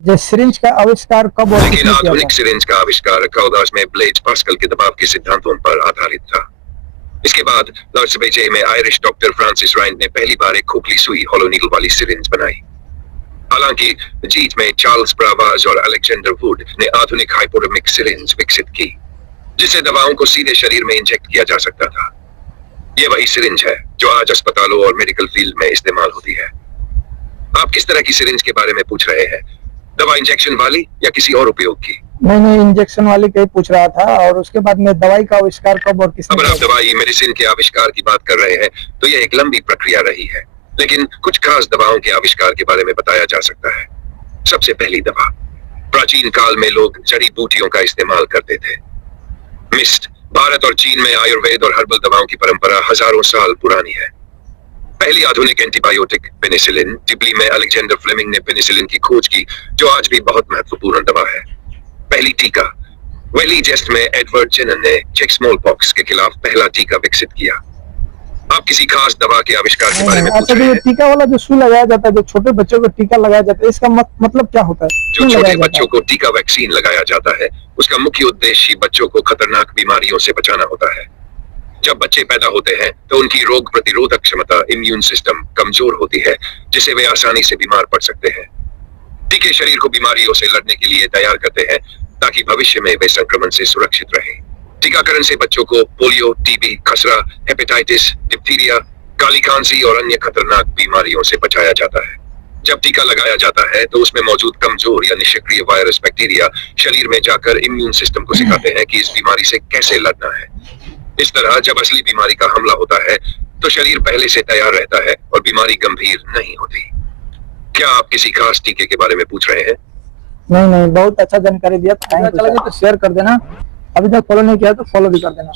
जो सिरिंज का आविष्कार कब और लेकिन किसने किया आधुनिक था? सिरिंज का आविष्कार काउदास में ब्लेज पास्कल के दबाव के सिद्धांतों पर आधारित था। इसके बाद लॉर्ड्स बेजे में आयरिश डॉक्टर फ्रांसिस राइंड ने पहली बार एक खोखली सुई होलो नीडल वाली सिरिंज बनाई। हालांकि जीत में चार्ल्स ब्रावाज और अलेक्जेंडर वुड ने आधुनिक हाइपोडर्मिक सिरिंज विकसित की, जिससे दवाओं को सीधे शरीर में इंजेक्ट किया जा सकता था। ये वही सिरिंज है जो आज अस्पतालों और मेडिकल फील्ड में इस्तेमाल होती है। आप किस तरह की सिरिंज के बारे में पूछ रहे हैं? दवा इंजेक्शन वाली या किसी और उपयोग की? मैंने इंजेक्शन वाली का ही पूछ रहा था, और उसके बाद में दवाई का आविष्कार कब और किसने अगर किया आप था? दवाई मेडिसिन के आविष्कार की बात कर रहे हैं तो यह एक लंबी प्रक्रिया रही है, लेकिन कुछ खास दवाओं के आविष्कार के बारे में बताया जा सकता है। सबसे पहली दवा, प्राचीन काल में लोग जड़ी बूटियों का इस्तेमाल करते थे। मिस्ट, भारत और चीन में आयुर्वेद और हर्बल दवाओं की परंपरा हजारों साल पुरानी है। पहली आधुनिक एंटीबायोटिक पेनिसिलिन, टिबली में अलेक्जेंडर फ्लेमिंग ने पेनिसिलिन की खोज की, जो आज भी बहुत महत्वपूर्ण दवा है। पहली टीका, वेली जेस्ट में एडवर्ड जेनर ने चेक स्मॉल पॉक्स के खिलाफ पहला टीका विकसित किया। आप किसी खास दवा के आविष्कार के बारे में पूछ अच्छा, तो रहे ये हैं? टीका वाला जो सुई लगाया जाता है, जो छोटे बच्चों को टीका लगाया जाता है, इसका मतलब क्या होता है? जो क्यों छोटे लगाया जाता बच्चों को टीका वैक्सीन लगाया जाता है, उसका मुख्य उद्देश्य बच्चों को खतरनाक बीमारियों से बचाना होता है। जब बच्चे पैदा होते हैं तो उनकी रोग प्रतिरोधक क्षमता, इम्यून सिस्टम कमजोर होती है, जिससे वे आसानी से बीमार पड़ सकते हैं। टीके शरीर को बीमारियों से लड़ने के लिए तैयार करते हैं, ताकि भविष्य में वे संक्रमण से सुरक्षित रहें। टीकाकरण से बच्चों को पोलियो, टीबी, खसरा, हेपेटाइटिस, डिप्थीरिया, काली खांसी और अन्य खतरनाक बीमारियों से बचाया जाता है। जब टीका लगाया जाता है तो उसमें मौजूद कमजोर या निष्क्रिय वायरस बैक्टीरिया शरीर में जाकर इम्यून सिस्टम को सिखाते हैं कि इस बीमारी से कैसे लड़ना है। इस तरह जब असली बीमारी का हमला होता है तो शरीर पहले से तैयार रहता है और बीमारी गंभीर नहीं होती। क्या आप किसी खास टीके के बारे में पूछ रहे हैं? नहीं, बहुत अच्छा जानकारी दिया। तो शेयर कर देना, अभी तक फॉलो नहीं किया तो फॉलो भी कर देना।